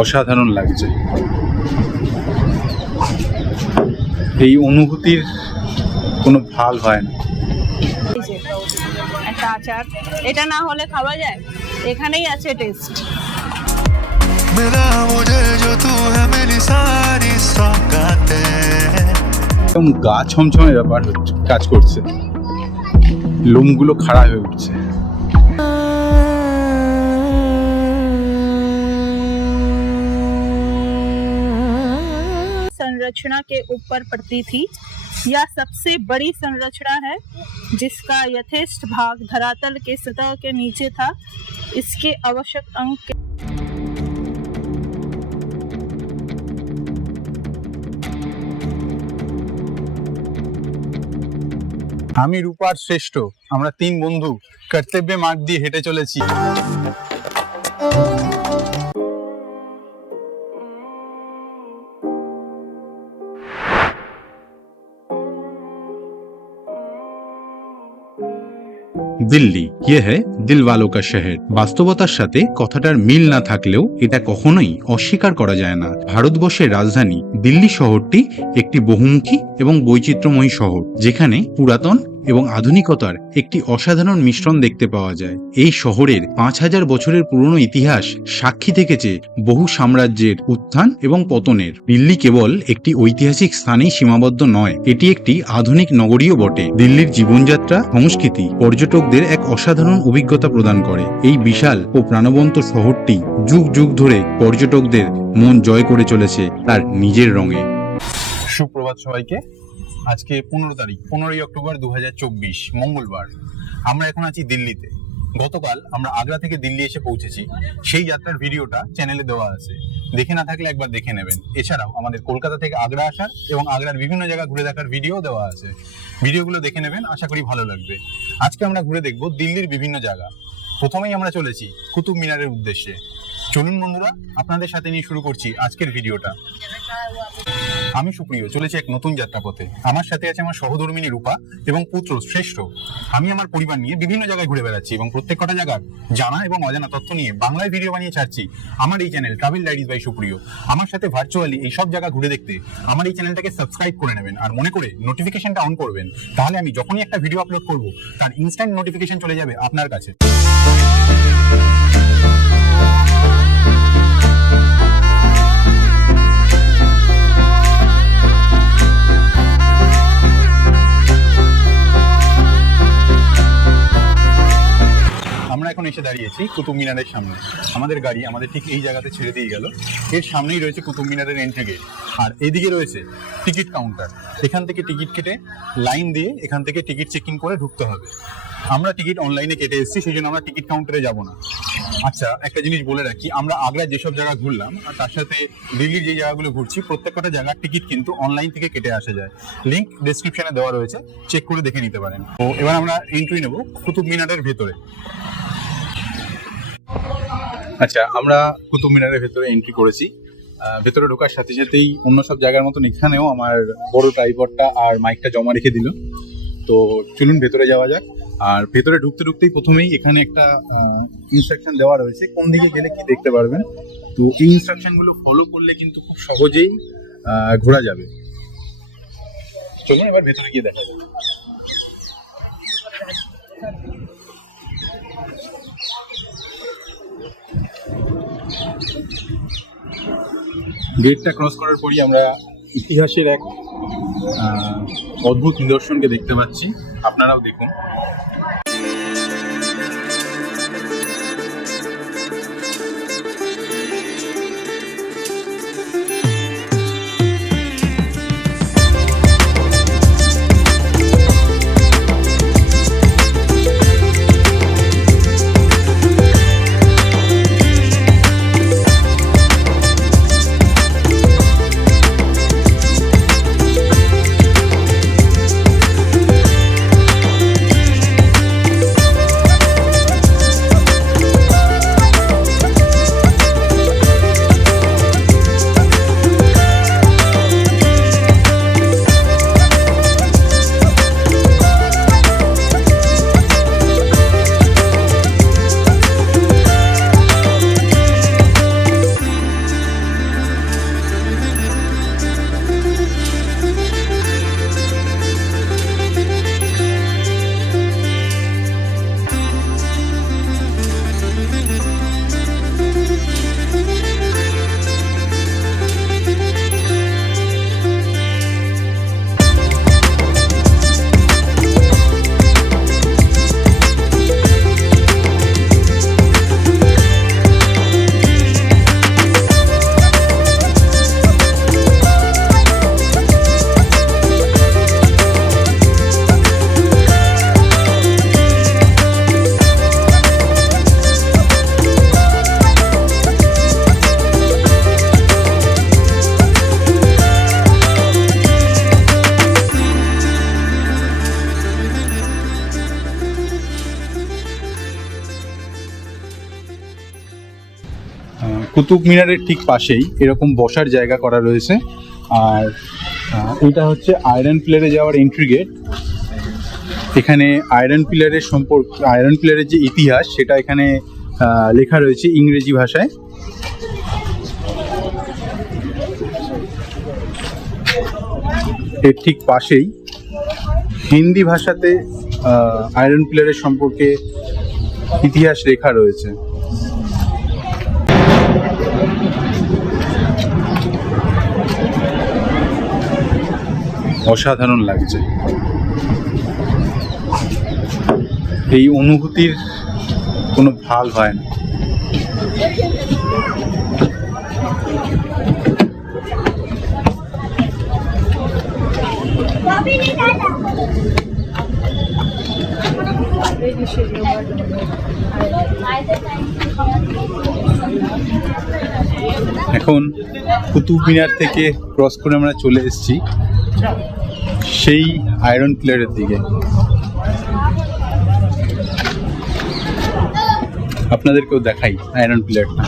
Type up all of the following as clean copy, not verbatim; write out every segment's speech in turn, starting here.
অসাধারণ লাগছে। এই অনুভূতির কোনো ভাল হয় না। একটা আচার, এটা না হলে খাওয়া যায়? এখানেই আছে টেস্ট। একদম গা ছমছমে ব্যাপার হচ্ছে, কাজ করছে, লোমগুলো খাড়া হয়ে উঠছে। संरचना के ऊपर पड़ती थी। यह सबसे बड़ी संरचना है जिसका यथेष्ट भाग धरातल के सतह के नीचे था। इसके आवश्यक अंग আমি রূপার শ্রেষ্ঠ, আমরা 3 বন্ধু কর্তব্যে মার্গ দিয়ে হেঁটে চলেছি। দিল্লি ये है दिल वालों का शहर। বাস্তবতার সাথে কথাটার মিল না থাকলেও এটা কখনোই অস্বীকার করা যায় না। ভারতবর্ষের রাজধানী দিল্লি শহরটি একটি বহুমুখী এবং বৈচিত্র্যময় শহর, যেখানে পুরাতন এবং আধুনিকতার একটি অসাধারণ মিশ্রণ দেখতে পাওয়া যায়। এই শহরের 5000 বছরের পুরনো ইতিহাস সাক্ষী থেকেছে বহু সাম্রাজ্যের উত্থান এবং পতনের। দিল্লি কেবল একটি ঐতিহাসিক স্থানেই সীমাবদ্ধ নয়, এটি একটি আধুনিক নগরীও বটে। দিল্লির জীবনযাত্রা, সংস্কৃতি পর্যটকদের এক অসাধারণ অভিজ্ঞতা প্রদান করে। এই বিশাল ও প্রাণবন্ত শহরটি যুগ যুগ ধরে পর্যটকদের মন জয় করে চলেছে তার নিজের রঙে। সুপ্রভাত সবাইকে। আজকে 15 অক্টোবর 2024 মঙ্গলবার। আমরা এখন আছি দিল্লিতে। গতকাল আমরা আগ্রা থেকে দিল্লি এসে পৌঁছেছি। সেই যাত্রার ভিডিওটা চ্যানেলে দেওয়া আছে, দেখে না থাকলে একবার দেখে নেবেন। এছাড়াও আমাদের কলকাতা থেকে আগ্রা আসার এবং আগ্রার বিভিন্ন জায়গা ঘুরে দেখার ভিডিও দেওয়া আছে, ভিডিওগুলো দেখে নেবেন, আশা করি ভালো লাগবে। আজকে আমরা ঘুরে দেখব দিল্লির বিভিন্ন জায়গা। প্রথমেই আমরা চলেছি কুতুব মিনারের উদ্দেশ্যে। চলুন বন্ধুরা, আপনাদের সাথে নিয়ে শুরু করছি আজকের ভিডিওটা। আমি সুপ্রিয়, চলেছি এক নতুন যাত্রাপথে। আমার সাথে আছে আমার সহধর্মিনী রূপা এবং পুত্র শ্রেষ্ঠ। আমি আমার পরিবার নিয়ে বিভিন্ন জায়গায় ঘুরে বেড়াচ্ছি এবং প্রত্যেকটা জায়গার জানা এবং অজানা তথ্য নিয়ে বাংলায় ভিডিও বানিয়ে ছাড়ছি আমার এই চ্যানেল ট্রাভেল ডায়েরিজ বাই সুপ্রিয়। আমার সাথে ভার্চুয়ালি এই সব জায়গা ঘুরে দেখতে আমার এই চ্যানেলটাকে সাবস্ক্রাইব করে নেবেন আর মনে করে নোটিফিকেশনটা অন করবেন। তাহলে আমি যখনই একটা ভিডিও আপলোড করব তার ইনস্ট্যান্ট নোটিফিকেশন চলে যাবে আপনার কাছে। আমরা এখন এসে দাঁড়িয়েছি কুতুব মিনারের সামনে। আমাদের গাড়ি আমাদের ঠিক এই জায়গাতে ছেড়ে দিয়ে গেল। এর সামনেই রয়েছে কুতুব মিনারের এন্ট্রি গেট, আর এদিকে রয়েছে টিকিট কাউন্টার। এখান থেকে টিকিট কেটে লাইন দিয়ে এখান থেকে টিকিট চেকিং করে ঢুকতে হবে। আমরা টিকিট অনলাইনে কেটে এসেছি, সেই জন্য আমরা টিকিট কাউন্টারে যাব না। আচ্ছা, একটা জিনিস বলে রাখি, আমরা আগ্রার যেসব জায়গা ঘুরলাম আর তার সাথে দিল্লির যে জায়গাগুলো ঘুরছি, প্রত্যেকটা জায়গার টিকিট কিন্তু অনলাইন থেকে কেটে আসা যায়। লিঙ্ক ডেসক্রিপশনে দেওয়া রয়েছে, চেক করে দেখে নিতে পারেন। তো এবার আমরা এন্ট্রি নেব কুতুব মিনারের ভেতরে। আচ্ছা, আমরা কুতুব মিনারের ভেতরে এন্ট্রি করেছি। ভেতরে ঢোকার সাথে সাথেই অন্য সব জায়গার মতন এখানেও আমার বড় ট্রাইপডটা আর মাইকটা জমা রেখে দিল। তো চলুন ভেতরে যাওয়া যাক। আর ভেতরে ঢুকতে ঢুকতেই প্রথমেই এখানে একটা ইনস্ট্রাকশন দেওয়া রয়েছে কোন দিকে গেলে কি দেখতে পারবেন। তো এই ইনস্ট্রাকশনগুলো ফলো করলে কিন্তু খুব সহজেই ঘোরা যাবে। চলুন এবার ভেতরে গিয়ে দেখা যাবে। গেটটা ক্রস করার পরই আমরা ইতিহাসের এক অদ্ভুত নিদর্শনকে দেখতে পাচ্ছি, আপনারাও দেখুন। কুতুব মিনারের ঠিক পাশেই এরকম বসার জায়গা করা রয়েছে। আর এটা হচ্ছে আয়রন পিলারে যাওয়ার এন্ট্রি গেট। এখানে আয়রন পিলারের যে ইতিহাস সেটা এখানে লেখা রয়েছে ইংরেজি ভাষায়। এর ঠিক পাশেই হিন্দি ভাষাতে আয়রন পিলারের সম্পর্কে ইতিহাস লেখা রয়েছে। অসাধারণ লাগছে, এই অনুভূতির কোনো ভাগ হয় না। এখন কুতুব মিনার থেকে ক্রস করে আমরা চলে এসেছি সেই আয়রন পিলারের দিকে। আপনাদেরকেও দেখাই আয়রন পিলারটা।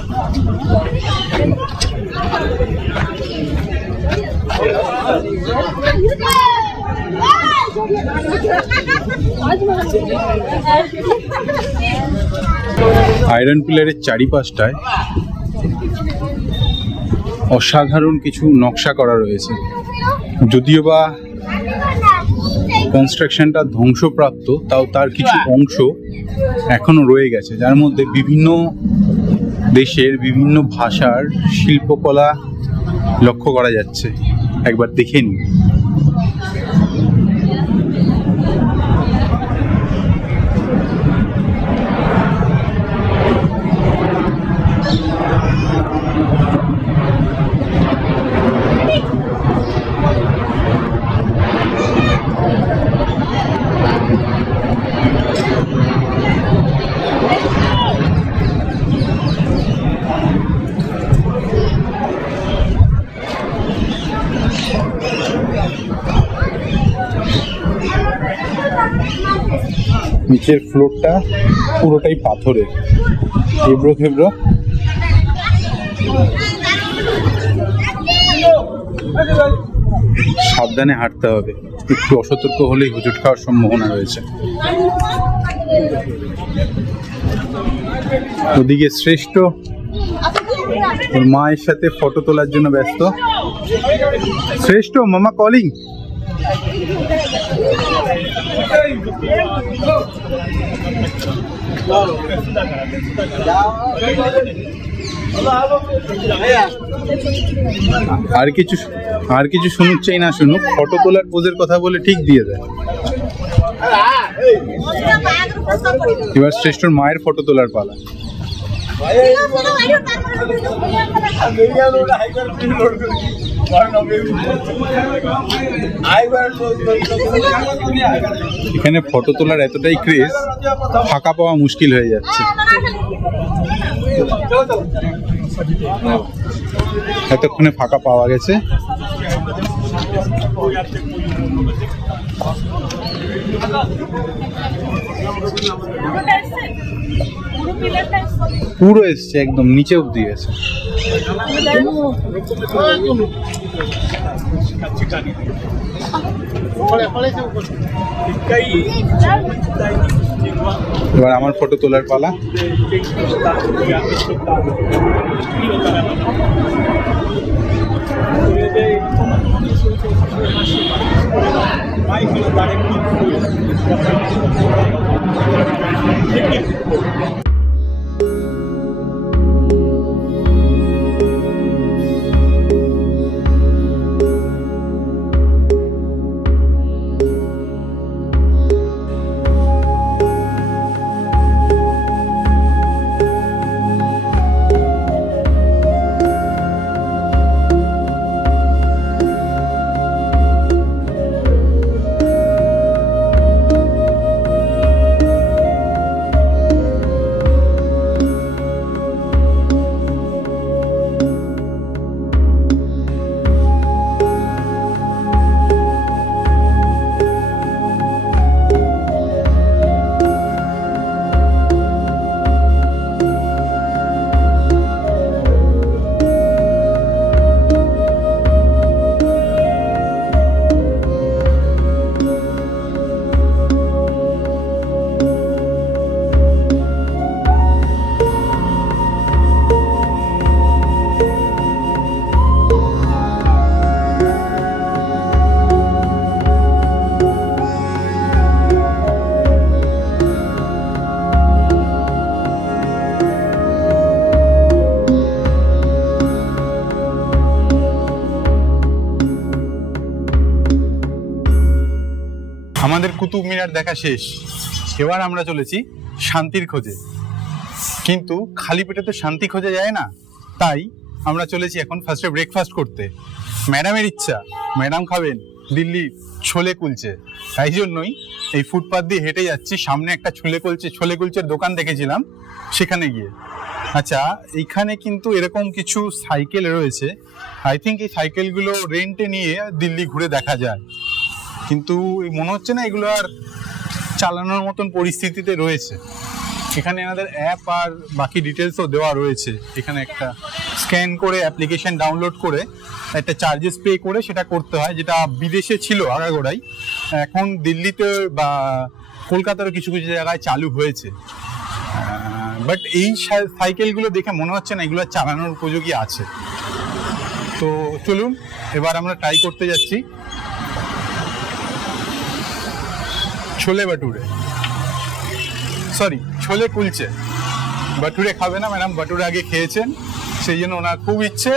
আয়রন পিলারের চারিপাশটায় অসাধারণ কিছু নকশা করা রয়েছে। যদিও বা কনস্ট্রাকশনটা ধ্বংসপ্রাপ্ত, তাও তার কিছু অংশ এখনো রয়ে গেছে, যার মধ্যে বিভিন্ন দেশের বিভিন্ন ভাষার শিল্পকলা লক্ষ্য করা যাচ্ছে। একবার দেখে নিন। নিচের ফ্লোরটা পুরোটাই পাথরের, এবড়ো খেবড়ো। সাবধানে হাঁটতে হবে, একটু অসতর্ক হলেই হোঁচট খাওয়ার সম্ভাবনা রয়েছে। ওদিকে শ্রেষ্ঠ ওর মায়ের সাথে ফটো তোলার জন্য ব্যস্ত। শ্রেষ্ঠ, মামা কলিং। আর কিছু শুনুক চাই না শুনুক, ফটো তোলার পোজের কথা বলে ঠিক দিয়ে দেয়। এবার শ্রেষ্ঠর মায়ের ফটো তোলার পালা। এখানে ফটো তোলার এতটাই ক্রেজ, ফাঁকা পাওয়া মুশকিল হয়ে যাচ্ছে। এতক্ষণে ফাঁকা পাওয়া গেছে। পুরো এসছে, একদম নিচে অব্দি গেছে। এবার আমার ফটো তোলার পালা। আমাদের কুতুব মিনার দেখা শেষ, এবার আমরা চলেছি শান্তির খোঁজে। কিন্তু খালি পেটে তো শান্তি খোঁজা যায় না, তাই আমরা চলেছি এখন ফার্স্টে ব্রেকফাস্ট করতে। ম্যাডামের ইচ্ছা, ম্যাডাম খাবেন দিল্লি ছোলে কুলচে, তাই জন্যই এই ফুটপাথ দিয়ে হেঁটে যাচ্ছি। সামনে একটা ছোলে কুলচের দোকান দেখেছিলাম, সেখানে গিয়ে। আচ্ছা, এইখানে কিন্তু এরকম কিছু সাইকেল রয়েছে, আই থিঙ্ক এই সাইকেলগুলো রেন্টে নিয়ে দিল্লি ঘুরে দেখা যায়, কিন্তু মনে হচ্ছে না এগুলো আর চালানোর মতন পরিস্থিতিতে রয়েছে। এখানে আমাদের অ্যাপ আর বাকি ডিটেলসও দেওয়া রয়েছে। এখানে একটা স্ক্যান করে অ্যাপ্লিকেশন ডাউনলোড করে একটা চার্জেস পে করে সেটা করতে হয়, যেটা বিদেশে ছিল আগাগোড়াই, এখন দিল্লিতে বা কলকাতারও কিছু কিছু জায়গায় চালু হয়েছে। বাট এই সাইকেলগুলো দেখে মনে হচ্ছে না এগুলো চালানোর উপযোগী আছে। তো চলুন এবার আমরা ট্রাই করতে যাচ্ছি ছোলে বাটুরে, সরি ছোলে কুলচে। বাটুরে খাবে না ম্যাডাম, বাটুরে আগে খেয়েছেন, সেই জন্য ওনার খুব ইচ্ছে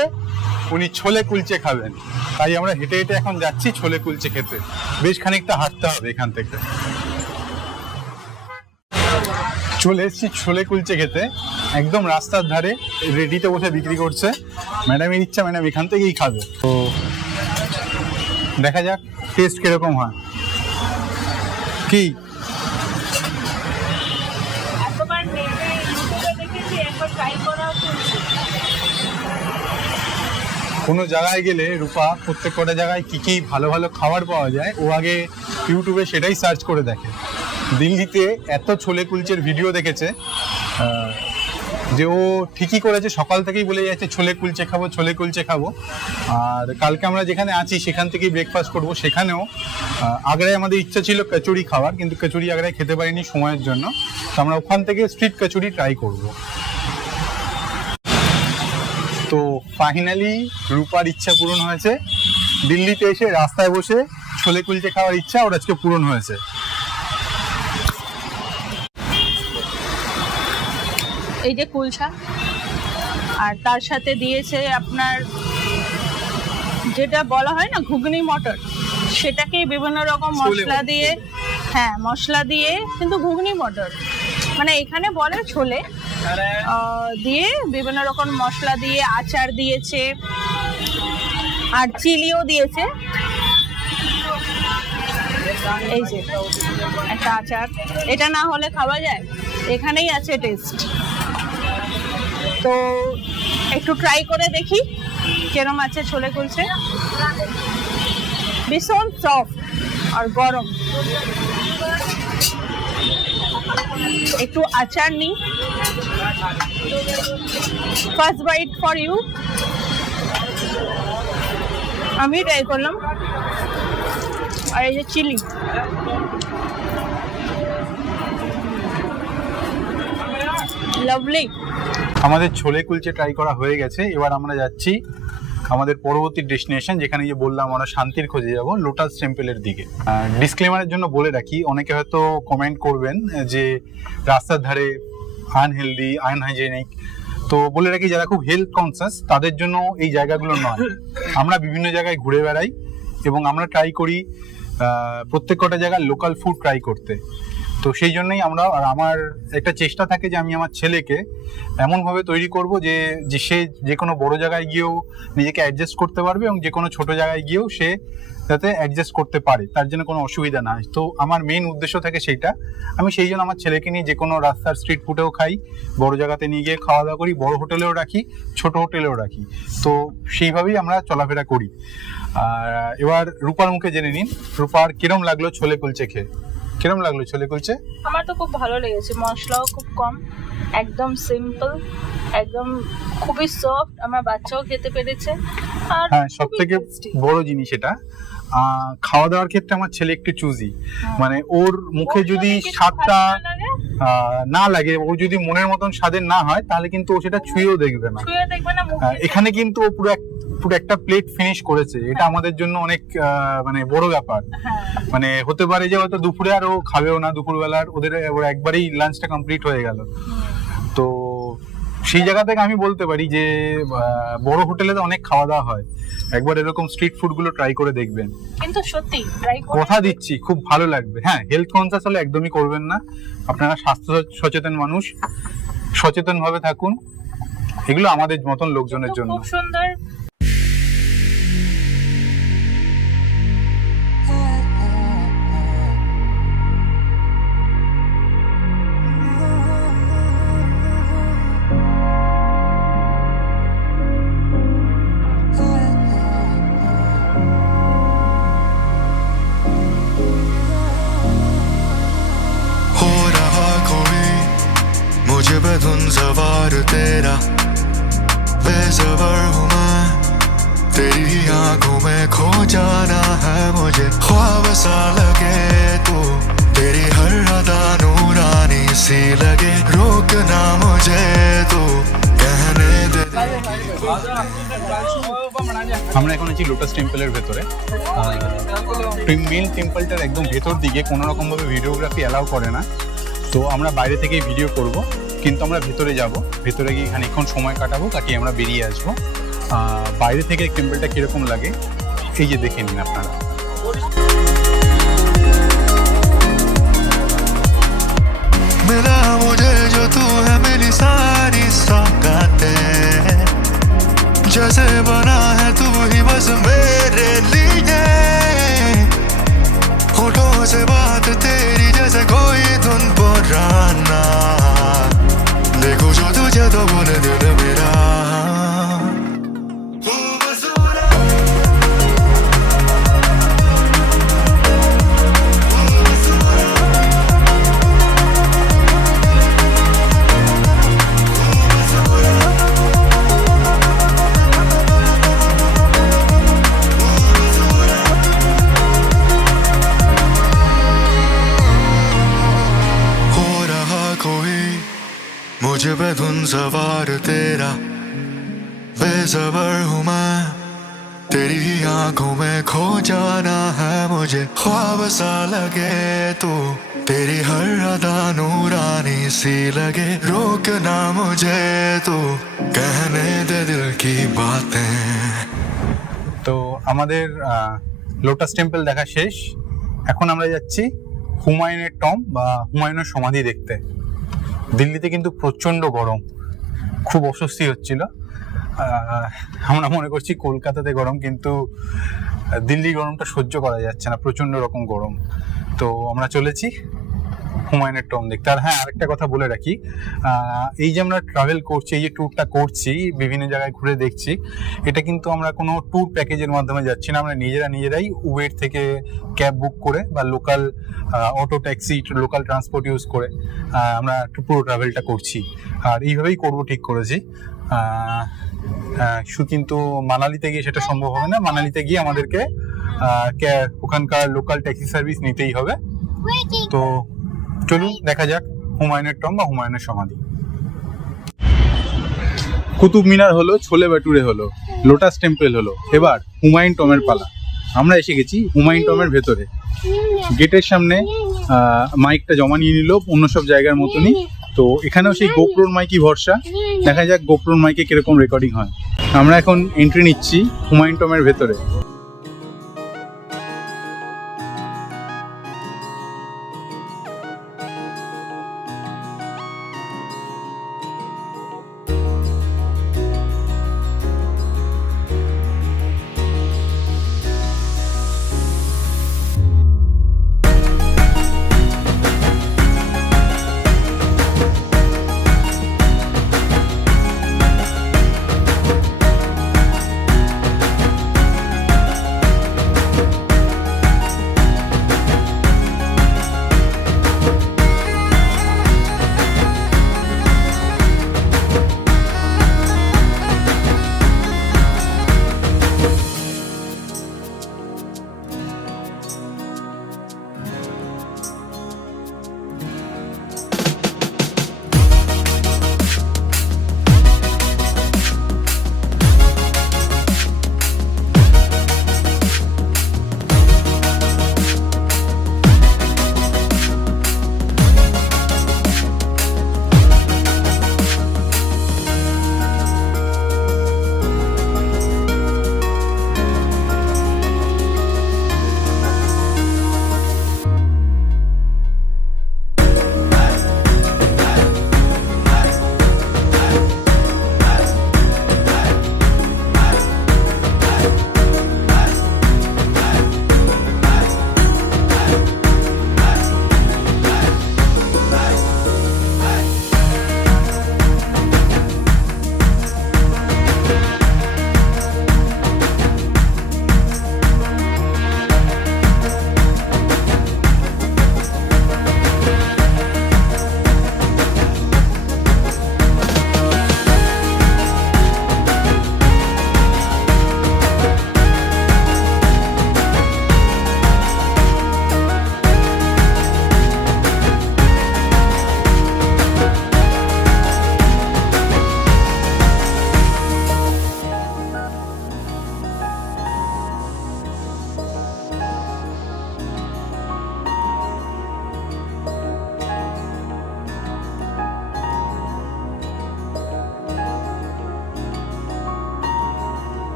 উনি ছোলে কুলচে খাবেন। তাই আমরা হেঁটে হেঁটে এখন যাচ্ছি ছোলে কুলচে খেতে। বেশ খানিকটা হাঁটতে হবে এখান থেকে। চলে এসেছি ছোলে কুলচে খেতে, একদম রাস্তার ধারে রেডিতে বসে বিক্রি করছে। ম্যাডামের ইচ্ছা, ম্যাডাম এখান থেকেই খাবে। তো দেখা যাক টেস্ট কিরকম হয়। কি কোনো জায়গায় গেলে রূপা প্রত্যেক কটা জায়গায় কি কি ভালো ভালো খাবার পাওয়া যায় ও আগে ইউটিউবে সেটাই সার্চ করে দেখে। দিল্লিতে এত ছোলে কুলচের ভিডিও দেখেছে যে ও ঠিকই করেছে, সকাল থেকেই বলে যাচ্ছে ছোলে কুলচে খাবো, ছোলে কুলচে খাবো। আর কালকে আমরা যেখানে আছি সেখান থেকেই ব্রেকফাস্ট করব। সেখানেও আগ্রায় আমাদের ইচ্ছা ছিল কচুরি খাওয়ার, কিন্তু কচুরি আগ্রায় খেতে পারিনি সময়ের জন্য, তো আমরা ওখান থেকে স্ট্রিট কচুরি ট্রাই করব। তো ফাইনালি রূপার ইচ্ছা পূরণ হয়েছে। দিল্লিতে এসে রাস্তায় বসে ছোলে কুলচে খাওয়ার ইচ্ছা ওর আজকে পূরণ হয়েছে। এই যে কুলচা, আর তার সাথে দিয়েছে আপনার যেটা বলা হয় না ঘুগনি মটর, সেটাকে বিভিন্ন রকম মশলা দিয়ে, হ্যাঁ মশলা দিয়ে, কিন্তু ঘুগনি মটর মানে এখানে বলে ছোলে দিয়ে, বিভিন্ন রকম মশলা দিয়ে, আচার দিয়েছে আর চিলিও দিয়েছে। এই যে একটা আচার, এটা না হলে খাওয়া যায়, এখানেই আছে টেস্ট। তো একটু ট্রাই করে দেখি কেরম আছে ছোলে কুলচে। ভীষণ সফট আর গরম। একটু আচার নিই, ফার্স্ট বাইট ফর ইউ। আমি ট্রাই করলাম। আর এই যে চিলি, লাভলি। আমাদের ছোলে কুলচে ট্রাই করা হয়ে গেছে। এবার আমরা যাচ্ছি আমাদের পরবর্তী ডেস্টিনেশন, যেখানে যে বললাম আমরা শান্তির খোঁজে যাব, লোটাস টেম্পলের দিকে। ডিসক্লেমারের জন্য বলে রাখি, অনেকে হয়তো কমেন্ট করবেন যে রাস্তার ধারে আনহেলদি, আনহাইজেনিক, তো বলে রাখি যারা খুব হেলথ কনসিয়াস তাদের জন্য এই জায়গাগুলো নয়। আমরা বিভিন্ন জায়গায় ঘুরে বেড়াই এবং আমরা ট্রাই করি প্রত্যেক কটা জায়গার লোকাল ফুড ট্রাই করতে। তো সেই জন্যই আমরা, আর আমার একটা চেষ্টা থাকে যে আমি আমার ছেলেকে এমনভাবে তৈরি করব যে সে যে কোনো বড় জায়গায় গিয়েও নিজেকে অ্যাডজাস্ট করতে পারবে এবং যে কোনো ছোট জায়গায় গিয়েও সে যাতে অ্যাডজাস্ট করতে পারে, তার জন্য কোনো অসুবিধা না হয়। তো আমার মেইন উদ্দেশ্য থাকে সেইটা। আমি সেই জন্য আমার ছেলেকে নিয়ে যে কোনো রাস্তার স্ট্রিট ফুডেও খাই, বড় জায়গাতে নিয়ে গিয়ে খাওয়া দাওয়া করি, বড় হোটেলেও রাখি, ছোট হোটেলেও রাখি। তো সেইভাবেই আমরা চলাফেরা করি। আর এবার রূপার মুখে জেনে নিন, রূপার কিরম লাগলো ছোলে কুলচে খেয়ে? কিরম লাগলো ছোলে কুলচে? আমার তো খুব ভালো লেগেছে, মশলাও খুব কম, একদম সিম্পল, একদম খুবই সফট। আমার বাচ্চাও খেতে পেরেছে। আর হ্যাঁ, সব থেকে বড় জিনিস এটা, খাওয়া দাওয়ার ক্ষেত্রে আমার ছেলে একটু চুজি। মানে ওর মুখে যদি স্বাদটা না লাগে, ওর যদি মনের মতন স্বাদের না হয়, তাহলে কিন্তু ও সেটা ছুঁয়েও দেখবে না। এখানে কিন্তু ও পুরো একটা প্লেট ফিনিশ করেছে, এটা আমাদের জন্য অনেক মানে বড় ব্যাপার। মানে হতে পারে যে হয়তো দুপুরে আর ও খাবেও না, দুপুরবেলার ওর একবারেই লাঞ্চটা কমপ্লিট হয়ে গেল। তো সেই জায়গা থেকে আমি বলতে পারি যে বড় হোটেলে তো অনেক খাওয়া দাওয়া হয়, একবার এরকম স্ট্রিট ফুড গুলো ট্রাই করে দেখবেন। কিন্তু সত্যি ট্রাই কথা দিচ্ছি খুব ভালো লাগবে। হ্যাঁ, হেলথ কনসাস হলে একদমই করবেন না, আপনারা স্বাস্থ্য সচেতন মানুষ, সচেতন ভাবে থাকুন, এগুলো আমাদের মতন লোকজনের জন্য। খুব সুন্দর। मुझे पे धुन सवार तेरा बेसबर हूँ मैं, तेरी ही आंखों में खो जाना है मुझे। ख्वाब सा लगे तू, तेरी हर अदा नूरानी सी लगे, रोकना मुझे तू कहने दे। আমরা এখন আছি লোটাস টেম্পলের ভেতরে। মেন টেম্পলটার একদম ভেতর দিকে কোনো রকম ভাবে ভিডিওগ্রাফি অ্যালাউ করে না, তো আমরা বাইরে থেকেই ভিডিও করব, কিন্তু আমরা ভেতরে যাব, ভেতরে গিয়ে খানিকক্ষণ সময় কাটিয়ে আমরা বেরিয়ে আসবো। বাইরে থেকে টেম্পলটা কিরকম লাগে এই যে দেখে নিন আপনারা। मिला मुझे जो तू है, मिली सारी सौगातें, जैसे बना है तू ही बस मेरे लिए। होठों से बात तेरी जैसे कोई धुन पुराना, देखो जो तुझे तो बोले दिल मेरा। मुझे पे धुन सवार तेरा बेसबर हूँ मैं, तेरी ही आंखों में खो जाना है मुझे। ख्वाब सा लगे तू, तेरी हर अदा नूरानी सी लगे, रोकना मुझे तू कहने दे दिल की बातें। তো আমাদের লোটাস টেম্পল দেখা শেষ, এখন আমরা যাচ্ছি হুমায়ুনের টম্ব বা হুমায়ুনের সমাধি দেখতে। দিল্লিতে কিন্তু প্রচণ্ড গরম, খুব অস্বস্তি হচ্ছিল। আমরা মনে করছি কলকাতাতে গরম, কিন্তু দিল্লি গরমটা সহ্য করা যাচ্ছে না, প্রচণ্ড রকম গরম। তো আমরা চলেছি হুমায়ুনের টম্ব দেখতে। আর হ্যাঁ, আরেকটা কথা বলে রাখি, এই যে আমরা ট্রাভেল করছি, এই যে ট্যুরটা করছি, বিভিন্ন জায়গায় ঘুরে দেখছি, এটা কিন্তু আমরা কোনো ট্যুর প্যাকেজের মাধ্যমে যাচ্ছি না, আমরা নিজেরাই উবের থেকে ক্যাব বুক করে বা local auto taxi, local transport use করে আমরা পুরো ট্রাভেলটা করছি। আর এইভাবেই করবো ঠিক করেছি। কিন্তু মানালিতে গিয়ে সেটা সম্ভব হবে না, মানালিতে গিয়ে আমাদেরকে ওখানকার লোকাল ট্যাক্সি সার্ভিস নিতেই হবে। তো চলুন দেখা যাক হুমায়ুনের টম্ব বা হুমায়ুনের সমাধি। কুতুব মিনার হলো, ছোলে বাটুরে হলো, লোটাস টেম্পল হলো, এবার হুমায়ুন টম্বের পালা। আমরা এসে গেছি হুমায়ুন টম্বের ভেতরে। গেটের সামনে মাইকটা জমা নিয়ে নিল অন্য সব জায়গার মতনই, তো এখানেও সেই গোপ্রোর মাইকই ভরসা, দেখা যাক গোপ্রোর মাইকে কিরকম রেকর্ডিং হয়। আমরা এখন এন্ট্রি নিচ্ছি হুমায়ুন টম্বের ভেতরে।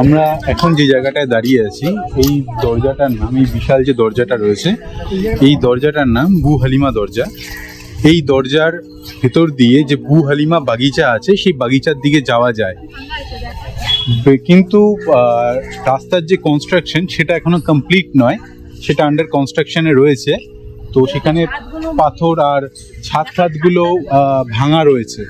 আমরা এখন যে জায়গাটায় দাঁড়িয়ে আছি এই দরজাটার নাম, এই বিশাল যে দরজাটা রয়েছে এই দরজাটার নাম বু হালিমা দরজা। এই দরজার ভেতর দিয়ে যে বু হালিমা বাগিচা আছে সেই বাগিচার দিকে যাওয়া যায়, কিন্তু রাস্তার যে কনস্ট্রাকশন সেটা এখনো কমপ্লিট নয়, সেটা আন্ডার কনস্ট্রাকশনে রয়েছে। তো সেখানে পাথর আর ছাদগুলো ভাঙা রয়েছে।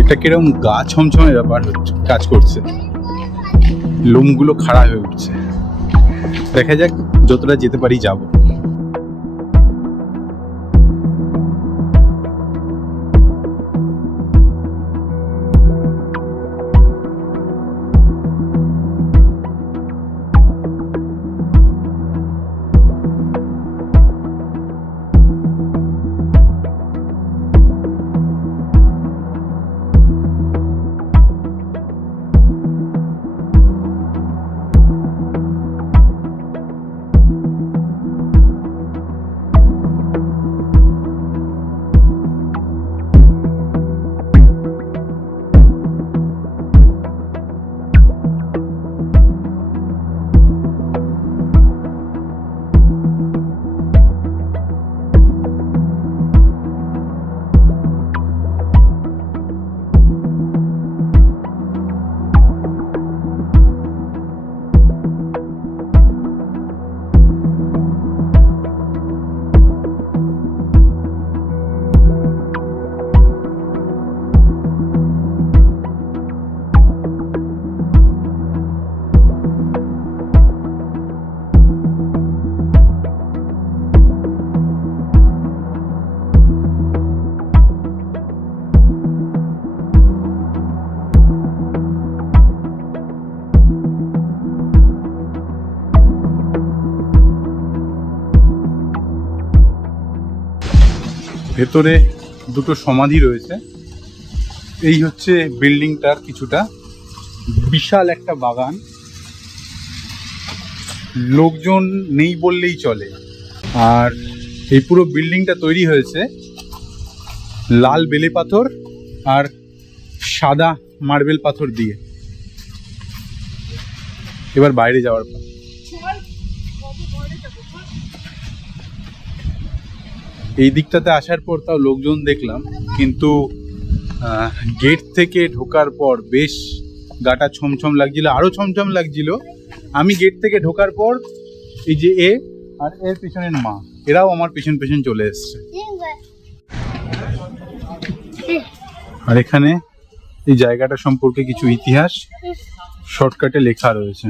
এটা কিরকম গা ছমছমে ব্যাপার হচ্ছে, কাজ করছে, লোমগুলো খাড়া হয়ে উঠছে। দেখা যাক, যতটা যেতে পারি যাব। ভেতরে দুটো সমাধি রয়েছে। এই হচ্ছে বিল্ডিংটার কিছুটা, বিশাল একটা বাগান, লোকজন নেই বললেই চলে। আর এই পুরো বিল্ডিংটা তৈরি হয়েছে লাল বেলে পাথর আর সাদা মার্বেল পাথর দিয়ে। এবার বাইরে যাওয়ার পর এই দিকটাতে আসার পর তাও লোকজন দেখলাম, কিন্তু গেট থেকে ঢোকার পর বেশ গাটা ছমছম লাগছিল, আরো ছমছম লাগছিল। আমি গেট থেকে ঢোকার পর এই যে এ আর এর পিছনের মা, এরাও আমার পেছন পেছন চলে এসছে। আর এখানে এই জায়গাটা সম্পর্কে কিছু ইতিহাস শর্টকাটে লেখা রয়েছে।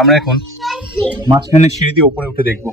আমরা এখন মাঝখানে সিঁড়ি দিয়ে ওপরে উঠে দেখবো।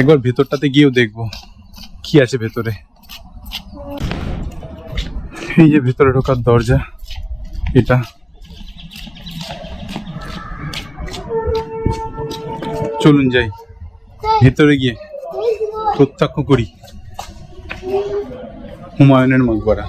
একবার ভেতরটাতে গিয়েও দেখবো কি আছে ভেতরে। এই যে ভেতরে ঢোকার দরজা, এটা চলুন যাই ভেতরে গিয়ে প্রত্যক্ষ করি হুমায়ুনের মকবরা।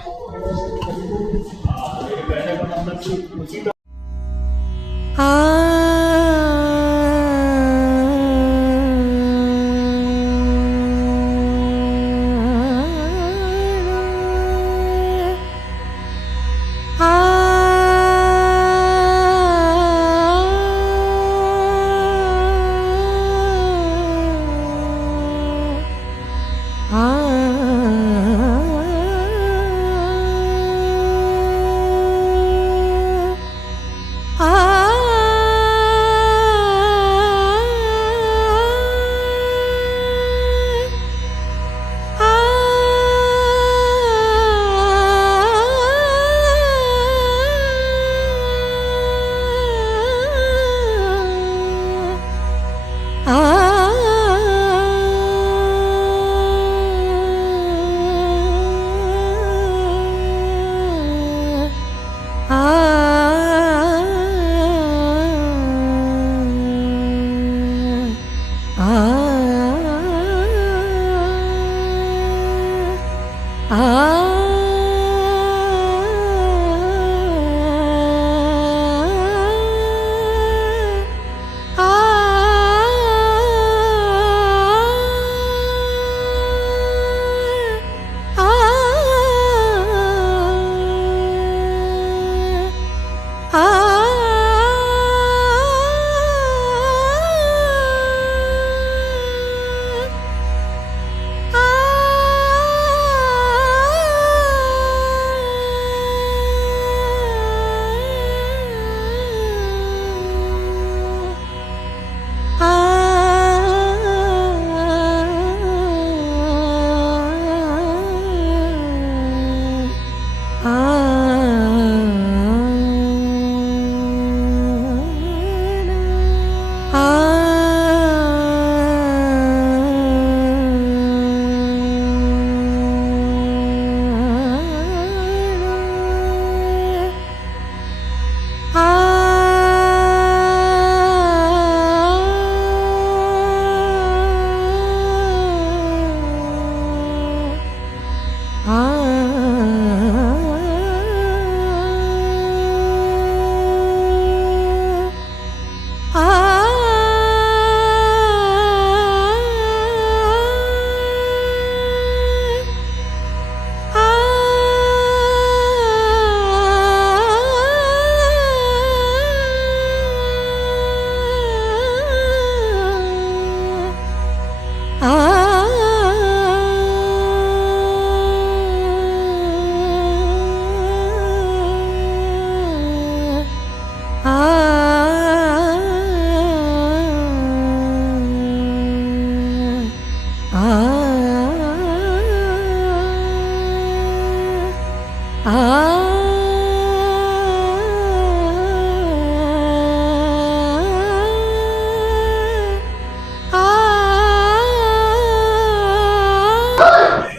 Ah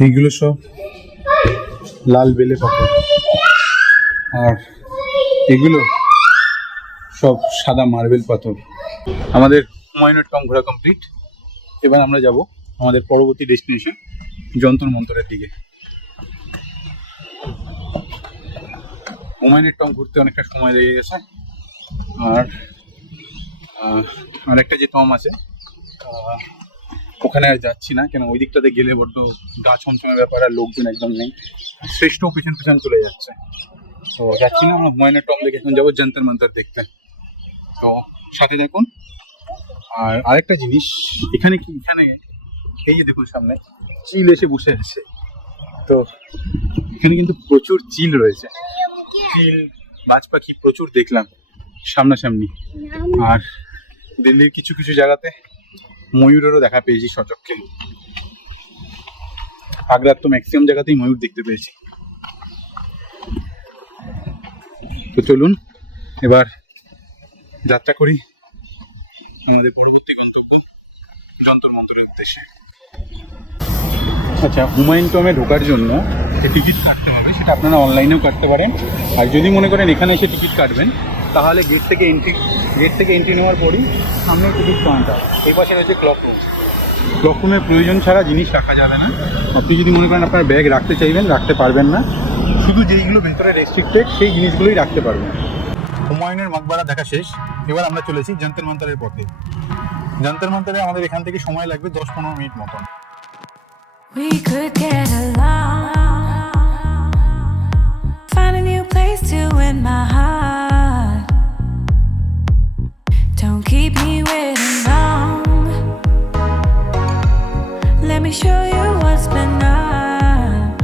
এইগুলো সব লাল বেলে পাথর, আর এগুলো সব সাদা মার্বেল পাথর। আমাদের হুমায়ুনের টং ঘোরা কমপ্লিট। এবার আমরা যাব আমাদের পরবর্তী ডেস্টিনেশন যন্তর মন্তরের দিকে। হুমায়ুনের টং ঘুরতে অনেকটা সময় লেগে গেছে, আর আরেকটা যে টম আছে ওখানে আর যাচ্ছি না, কেন ওই দিকটাতে গেলে বড্ড গা ছমছমের ব্যাপার, আর লোকজন একদম নেই, শ্রেষ্ঠ পিছন পিছন চলে যাচ্ছে, তো যাচ্ছি না। আমরা হুমায়ুনের টম দেখে এখন যাবো যন্তর মন্তর দেখতে, তো সাথে দেখুন। আর আরেকটা জিনিস, এখানে এই যে দেখুন সামনে চিল এসে বসে আছে, তো এখানে কিন্তু প্রচুর চিল রয়েছে, চিল বাজ পাখি প্রচুর দেখলাম সামনাসামনি। আর দিল্লির কিছু কিছু জায়গাতে ময়ূরেরও দেখা পেয়েছি সচক্ষে। আগ্রার তো ম্যাক্সিমাম জায়গাতেই ময়ূর দেখতে পেয়েছি। তো চলুন এবার যাত্রা করি আমাদের পরবর্তী গন্তব্য যন্তর মন্তরের উদ্দেশ্যে। আচ্ছা, হুমায়ুন টমে ঢোকার জন্য যে টিকিট কাটতে হবে সেটা আপনারা অনলাইনেও কাটতে পারেন, আর যদি মনে করেন এখানে এসে টিকিট কাটবেন তাহলে গেট থেকে এন্ট্রি নেওয়ার পরই সামনে টিকিট কাউন্টার, এই পাশে রয়েছে ক্লক রুমের প্রয়োজন ছাড়া জিনিস রাখা যাবে না। আপনি যদি মনে করেন আপনার ব্যাগ রাখতে চাইবেন রাখতে পারবেন না, শুধু যেইগুলো ভেতরে রেস্ট্রিক্টেড সেই জিনিসগুলোই রাখতে পারবেন। হুমায়ুনের মাকবারা দেখা শেষ, এবার আমরা চলেছি যন্তর মন্তরের পথে। যন্তর মন্তরে আমাদের এখান থেকে সময় লাগবে 10-15 মিনিট মতন। We could get along, find a new place to win my heart. Don't keep me waiting long. Let me show you what's been up.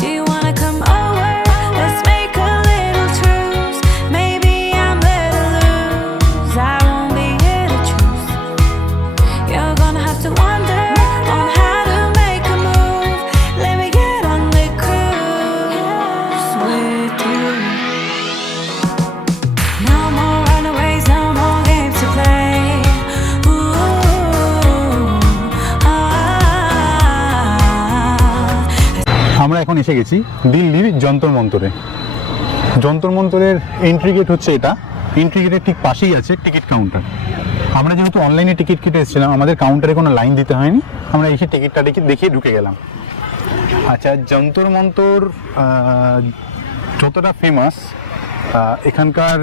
Do you wanna come over? Let's make a little truce. Maybe I'm better lose. I won't be here to choose. You're gonna have to wonder on how to make a move. Let me get on the cruise with you. No more runaways, no more games to play. আমরা এখন এসে গেছি দিল্লির যন্তর মন্তরে। যন্তর মন্তরের entry gate হচ্ছে এটা, entry গেটের ঠিক পাশেই আছে টিকিট কাউন্টার। আমরা যেহেতু অনলাইনে টিকিট কেটে এসেছিলাম, আমাদের কাউন্টারে কোনো লাইন দিতে হয়নি, আমরা এসে টিকিটটা দেখিয়ে ঢুকে গেলাম। আচ্ছা, যন্তর মন্তর যতটা ফেমাস, এখানকার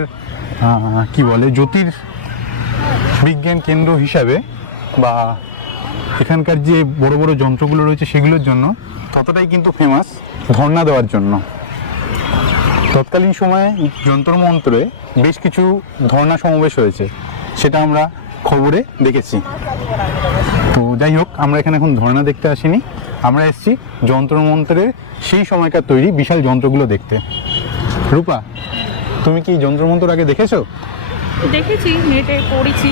কি বলে জ্যোতির্বিজ্ঞান কেন্দ্র হিসাবে বা এখানকার যে বড় বড় যন্ত্রগুলো রয়েছে সেগুলোর জন্য ততটাই কিন্তু ফেমাস ধর্ণা দেওয়ার জন্য। তৎকালীন সময়ে যন্তর মন্তরে বেশ কিছু ধর্ণা সমাবেশ হয়েছে, সেটা আমরা খবরে দেখেছি। তো যাই হোক, আমরা এখানে এখন ধর্ণা দেখতে আসিনি, আমরা এসেছি যন্তর মন্তরের সেই সময়কার তৈরি বিশাল যন্ত্রগুলো দেখতে। রূপা, তুমি কি যন্তর মন্তর আগে দেখেছো? দেখেছি, নেটে পড়েছি,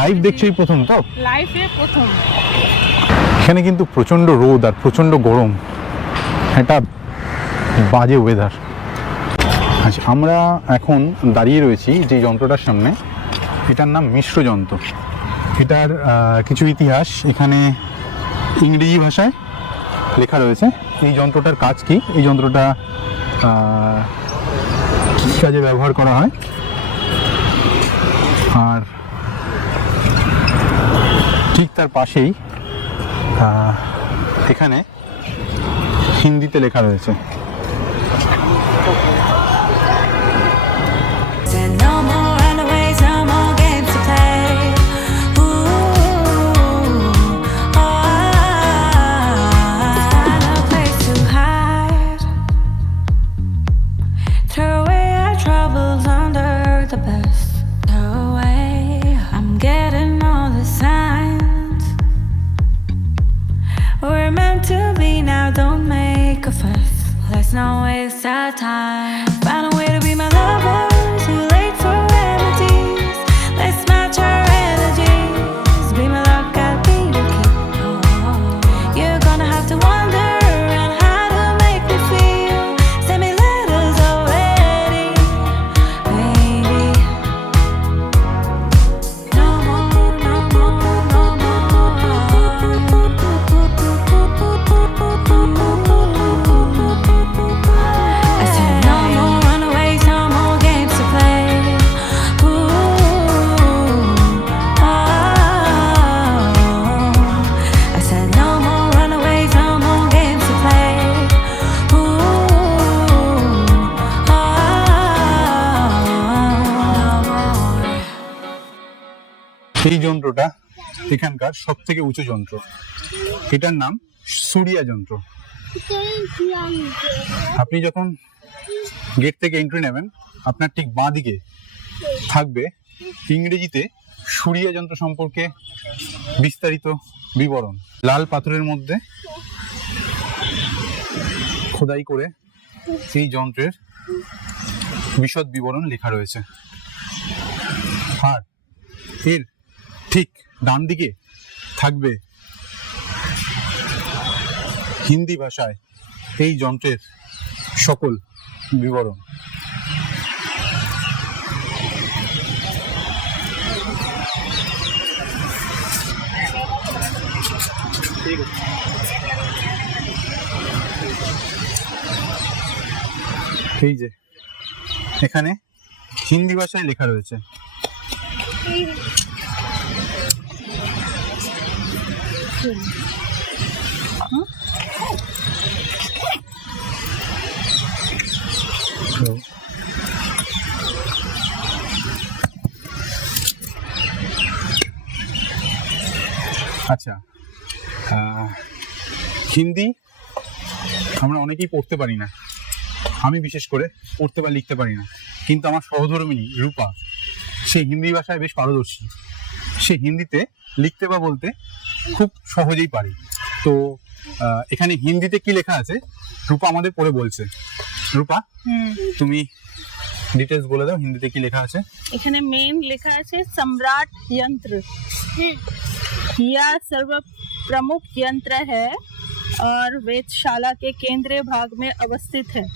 লাইভ দেখছো এই প্রথম? তো লাইফে প্রথম। এখানে কিন্তু প্রচণ্ড রোদ আর প্রচণ্ড গরম, একটা বাজে ওয়েদার। আচ্ছা, আমরা এখন দাঁড়িয়ে রয়েছি যে যন্ত্রটার সামনে, এটার নাম মিশ্র যন্ত্র। এটার কিছু ইতিহাস এখানে ইংরেজি ভাষায় লেখা রয়েছে। এই যন্ত্রটার কাজ কি, এই যন্ত্রটা কী কাজে ব্যবহার করা হয়, আর ঠিক তার পাশেই এখানে হিন্দিতে লেখা রয়েছে। Said no more runaways, no more games to play. Find a place to hide. Throw away our troubles under the bus. Throw away. I'm getting all the signs. We're meant to be now, don't make a fuss. Let's not waste our time. Find a way to be my lover. Too late for remedies. Let's match our energies. Be my love, got be the key. You're gonna have to wonder on how to make me feel. Send me letters already, baby. No more, no more, no more. যন্ত্রটা এখানকার সব থেকে উঁচু যন্ত্র। এটার নাম সুরিয়া যন্ত্র। আপনি যখন গেট থেকে এন্ট্রি নেবেন, আপনার ঠিক বাঁ দিকে থাকবে ইংরেজিতে সুরিয়া যন্ত্র সম্পর্কে বিস্তারিত বিবরণ। লাল পাথরের মধ্যে খোদাই করে এই যন্ত্রের বিশদ বিবরণ লেখা রয়েছে। আর এর ঠিক ডান দিকে থাকবে হিন্দি ভাষায় এই যন্ত্রের সকল বিবরণ। এই যে এখানে হিন্দি ভাষায় লেখা রয়েছে। আচ্ছা, হিন্দি আমরা অনেকেই পড়তে পারি না, আমি বিশেষ করে পড়তে বা লিখতে পারি না, কিন্তু আমার সহধর্মিণী রূপা সে হিন্দি ভাষায় বেশ পারদর্শী। সে হিন্দিতে লিখতে বা বলতে খুব সহজেই পারে। তো এখানে হিন্দিতে কি লেখা আছে রূপা আমাদের পড়ে বলছে। রূপা, তুমি ডিটেলস বলে দাও, হিন্দিতে কি লেখা আছে। এখানে মেন লেখা আছে सम्राट यंत्र। यह सर्व प्रमुख यंत्र है और वेधशाला के केंद्रीय भाग में अवस्थित है।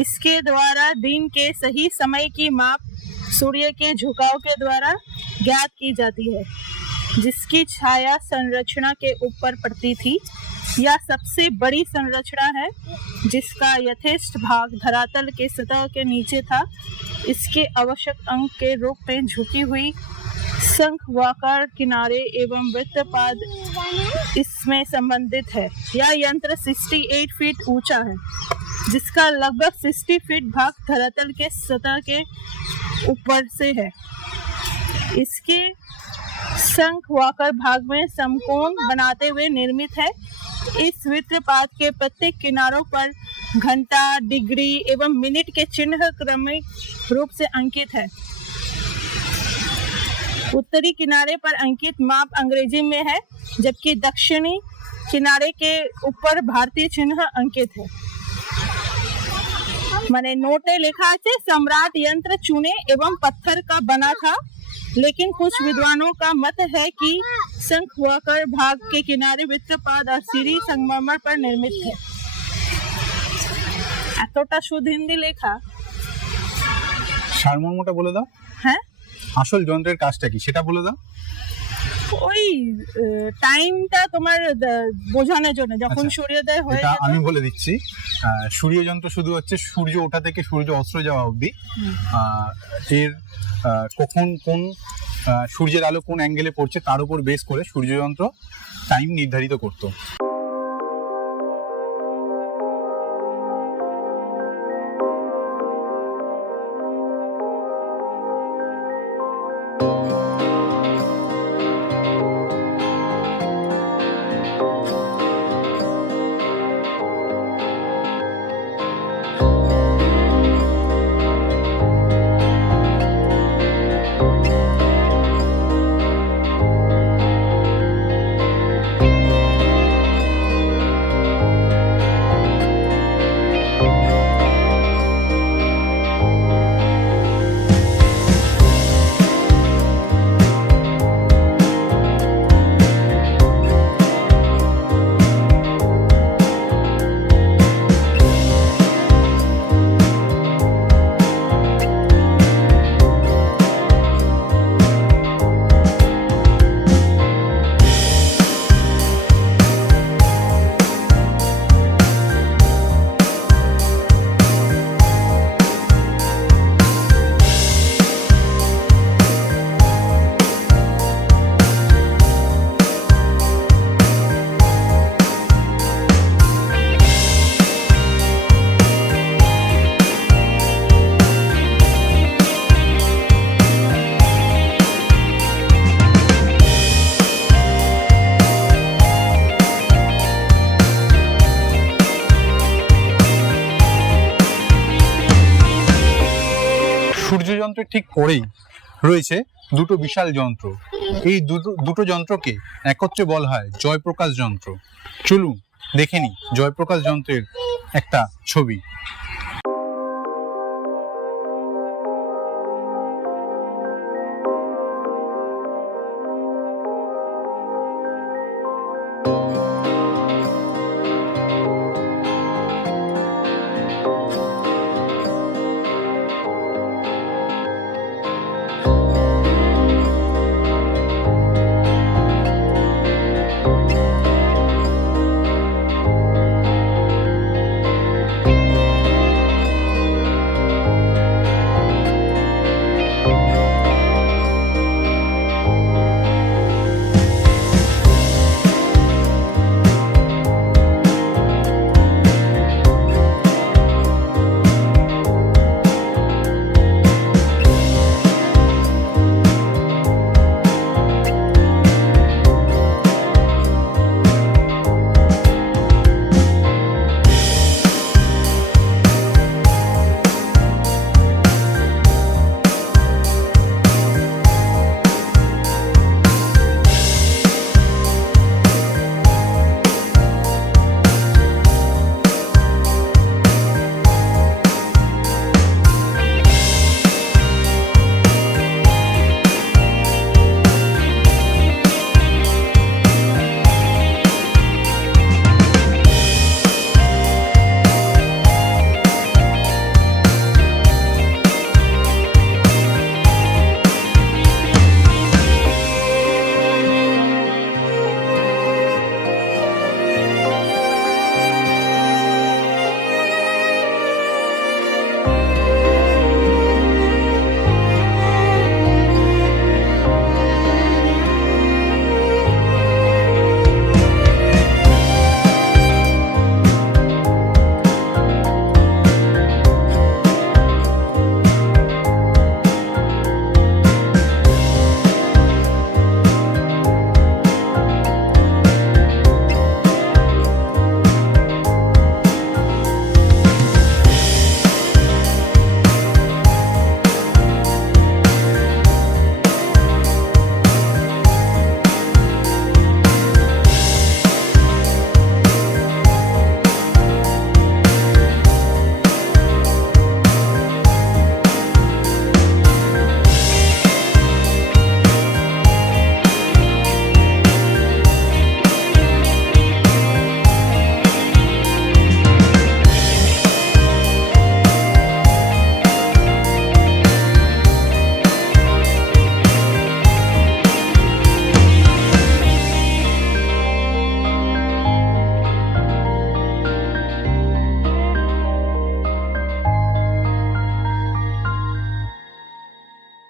इसके द्वारा दिन के सही समय की माप सूर्य के झुकाव के द्वारा ज्ञात की जाती है, जिसकी छाया संरचना के ऊपर पड़ती थी। यह सबसे बड़ी संरचना है जिसका यथेष्ट भाग धरातल के सतह के नीचे था। इसके आवश्यक अंग के रूप में झुकी हुई शंखवाकार किनारे एवं वृत्तपाद इसमें संबंधित है। यह यंत्र 68 फीट ऊंचा है, जिसका लगभग 60 फीट भाग धरातल के सतह के ऊपर से है। इसके शंखवाकर भाग में समकोण बनाते हुए निर्मित है। इस वृत्तपाद के प्रत्येक किनारों पर घंटा, डिग्री एवं मिनट के चिन्ह क्रमिक रूप से अंकित है। उत्तरी किनारे पर अंकित माप अंग्रेजी में है, जबकि दक्षिणी किनारे के ऊपर भारतीय चिन्ह अंकित है। माने नोटे लिखा है सम्राट यंत्र चूने एवं पत्थर का बना था, लेकिन कुछ विद्वानों का मत है कि शंखवाकर भाग के किनारे वृत्तपाद और सीढ़ी संगमरमर पर निर्मित है। এতটা শুদ্ধ হিন্দি লেখা। সারমর্মটা বলে দাও। হ্যাঁ, আসল যন্ত্রের কাজটা কি সেটা বলে দাও। ওই টাইমটা তোমার বোঝানোর জন্য যখন আচ্ছা, সূর্যোদয় হয়ে এটা যেত। আমি বলে দিচ্ছি। সূর্য যন্ত্র শুধু হচ্ছে সূর্য ওঠা থেকে সূর্য অস্ত যাওয়া অবধি এর কখন কোন সূর্যের আলো কোন অ্যাঙ্গেলে পড়ছে তার উপর বেস করে সূর্যযন্ত্র টাইম নির্ধারিত করতো। যন্ত্রের ঠিক পরেই রয়েছে দুটো বিশাল যন্ত্র। এই দুটো যন্ত্রকে একত্রে বলা হয় জয়প্রকাশ যন্ত্র। চলুন দেখে নিই জয়প্রকাশ যন্ত্রের একটা ছবি।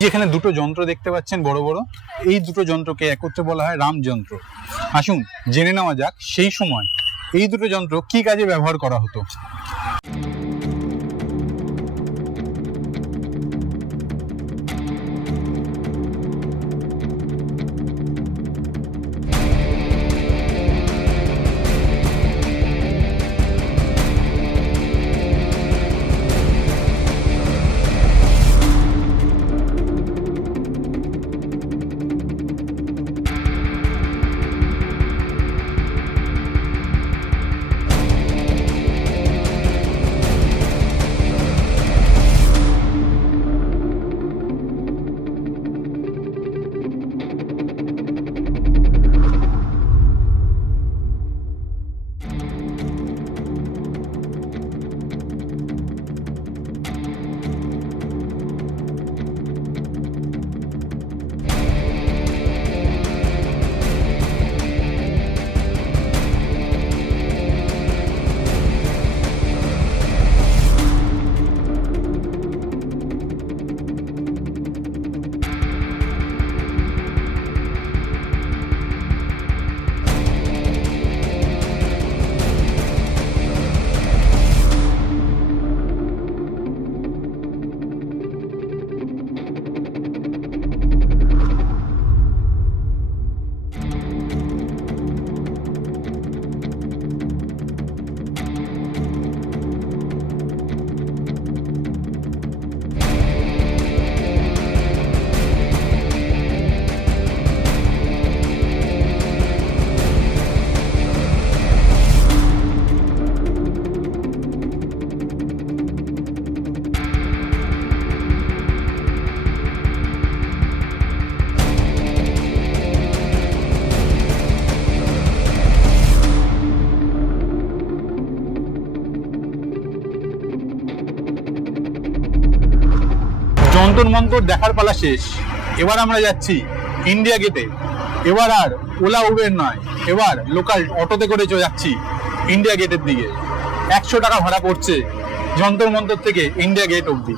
যেখানে দুটো যন্ত্র দেখতে পাচ্ছেন বড় বড়, এই দুটো যন্ত্রকে একত্রে বলা হয় রাম যন্ত্র। আসুন জেনে নেওয়া যাক সেই সময় এই দুটো যন্ত্র কি কাজে ব্যবহার করা হতো। যন্তর মন্তর দেখার পালা শেষ। এবার আমরা যাচ্ছি ইন্ডিয়া গেটে। এবার আর ওলা উবের নয়, এবার লোকাল অটোতে করে চলে যাচ্ছি ইন্ডিয়া গেটের দিকে। 100 টাকা ভাড়া পড়ছে যন্তর মন্তর থেকে ইন্ডিয়া গেট অবধি।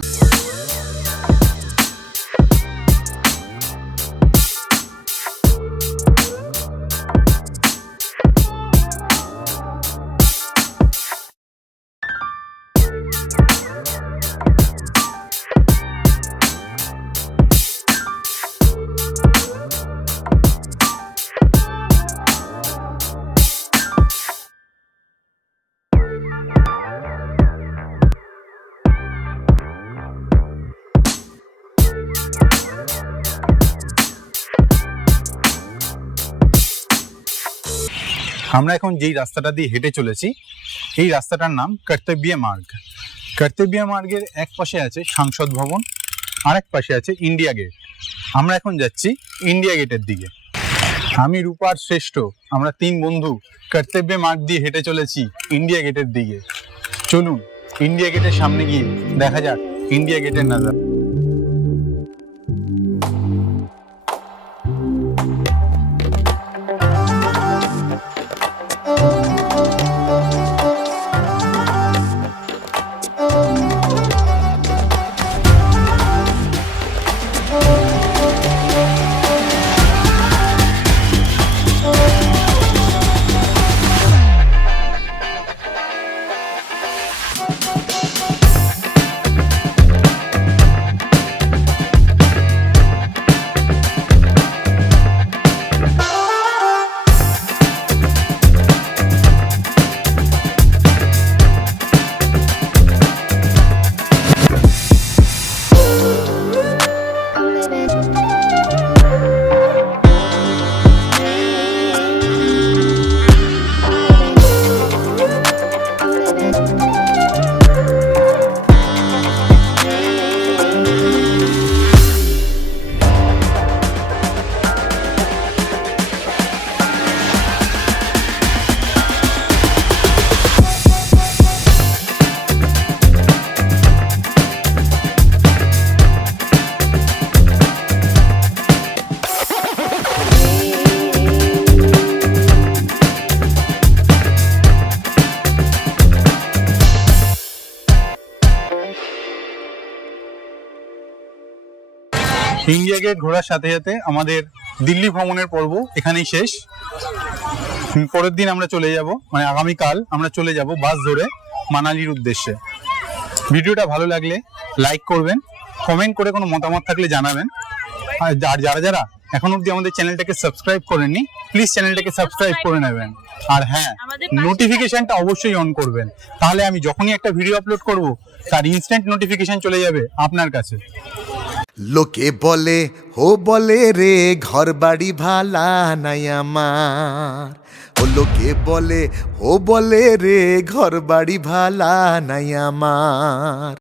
আমরা এখন যেই রাস্তাটা দিয়ে হেঁটে চলেছি এই রাস্তাটার নাম কর্তব্য মার্গ। কর্তব্য মার্গের এক পাশে আছে সাংসদ ভবন, আর এক পাশে আছে ইন্ডিয়া গেট। আমরা এখন যাচ্ছি ইন্ডিয়া গেটের দিকে। আমি রূপার শ্রেষ্ঠ, আমরা 3 বন্ধু কর্তব্য মার্গ দিয়ে হেঁটে চলেছি ইন্ডিয়া গেটের দিকে। চলুন ইন্ডিয়া গেটের সামনে গিয়ে দেখা যাক ইন্ডিয়া গেটের নাজারা। ইন্ডিয়া গেট ঘোরার সাথে সাথে আমাদের দিল্লি ভ্রমণের পর্ব এখানেই শেষ। পরের দিন আমরা চলে যাব, মানে আগামীকাল আমরা চলে যাব বাস ধরে মানালির উদ্দেশ্যে। ভিডিওটা ভালো লাগলে লাইক করবেন, কমেন্ট করে কোনো মতামত থাকলে জানাবেন। আর যারা যারা এখন অবধি আমাদের চ্যানেলটাকে সাবস্ক্রাইব করেননি, প্লিজ চ্যানেলটাকে সাবস্ক্রাইব করে নেবেন। আর হ্যাঁ, নোটিফিকেশনটা অবশ্যই অন করবেন, তাহলে আমি যখনই একটা ভিডিও আপলোড করব তার ইনস্ট্যান্ট নোটিফিকেশন চলে যাবে আপনার কাছে। লোকে বলে হো বলে রে ঘর বাড়ি ভালা নাই আমার, ও লোকে বলে হো বলে রে ঘর বাড়ি ভালা নাই আমার।